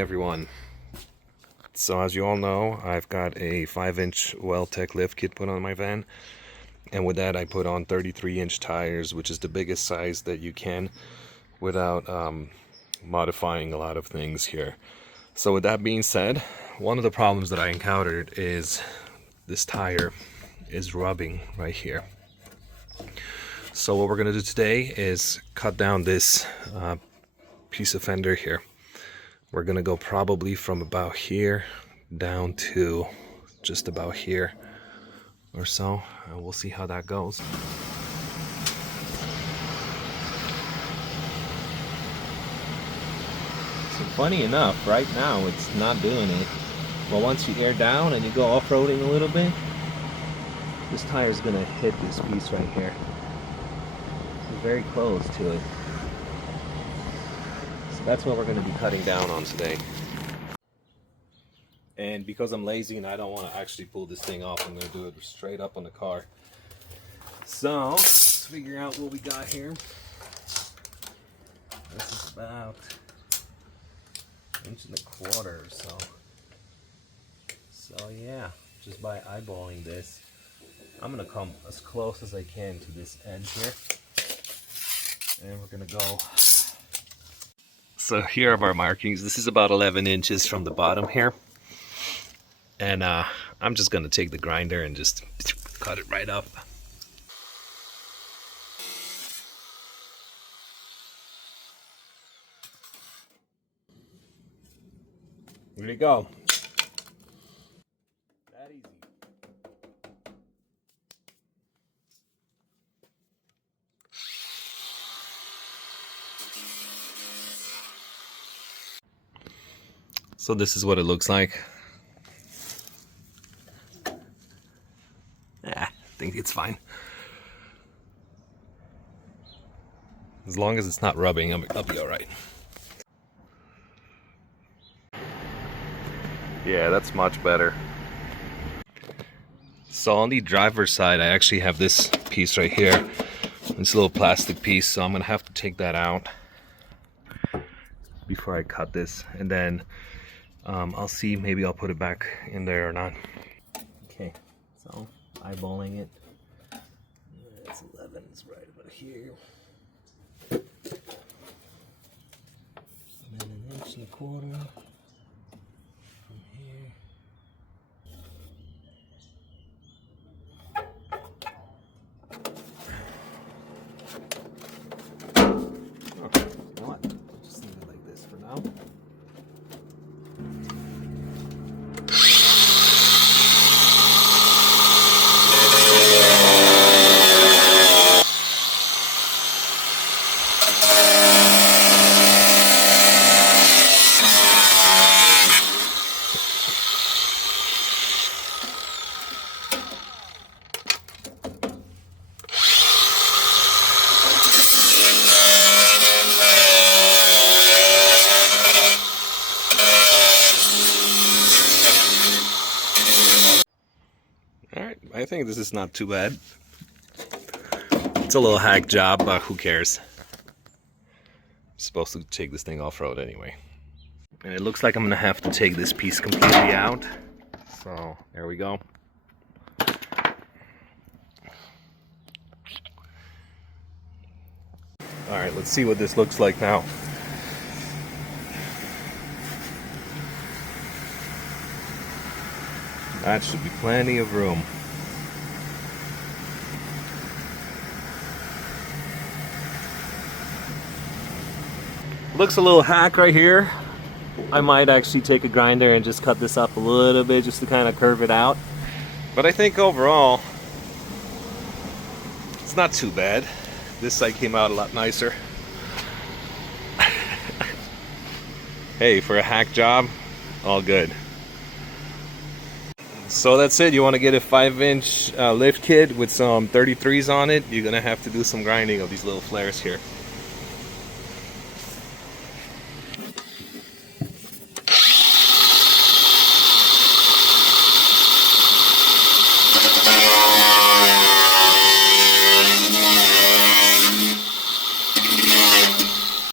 everyone. So as you all know, I've got a 5-inch Well-Tech lift kit put on my van, and with that I put on 33-inch tires, which is the biggest size that you can without modifying a lot of things here. So with that being said, one of the problems that I encountered is this tire is rubbing right here. So what we're going to do today is cut down this piece of fender here. We're going to go probably from about here down to just about here or so, and we'll see how that goes. So funny enough, right now it's not doing it. But once you air down and you go off-roading a little bit, this tire is going to hit this piece right here. It's very close to it. So that's what we're going to be cutting down on today. And because I'm lazy and I don't want to actually pull this thing off, I'm going to do it straight up on the car. So let's figure out what we got here. This is about 1.25 inches or so. So yeah, just by eyeballing this, I'm going to come as close as I can to this edge here. And we're going to go. So here are our markings. This is about 11 inches from the bottom here. And I'm just going to take the grinder and just cut it right up. Here we go. That easy. So this is what it looks like. I think it's fine. As long as it's not rubbing, I'll be alright. Yeah, that's much better. So on the driver's side, I actually have this piece right here. This little plastic piece, so I'm gonna have to take that out before I cut this, and then I'll see, maybe I'll put it back in there or not. Okay, so eyeballing it. That's 11, it's right about here. And then 1.25 inches from here. Oh, you know what? I'll just leave it like this for now. Alright, I think this is not too bad. It's a little hack job, but who cares? I'm supposed to take this thing off-road anyway. And it looks like I'm going to have to take this piece completely out. So, there we go. Alright, let's see what this looks like now. That should be plenty of room. Looks a little hack right here. I might actually take a grinder and just cut this up a little bit just to kind of curve it out. But I think overall, it's not too bad. This side came out a lot nicer. Hey, for a hack job, all good. So that's it. You want to get a 5-inch lift kit with some 33s on it, you're going to have to do some grinding of these little flares here.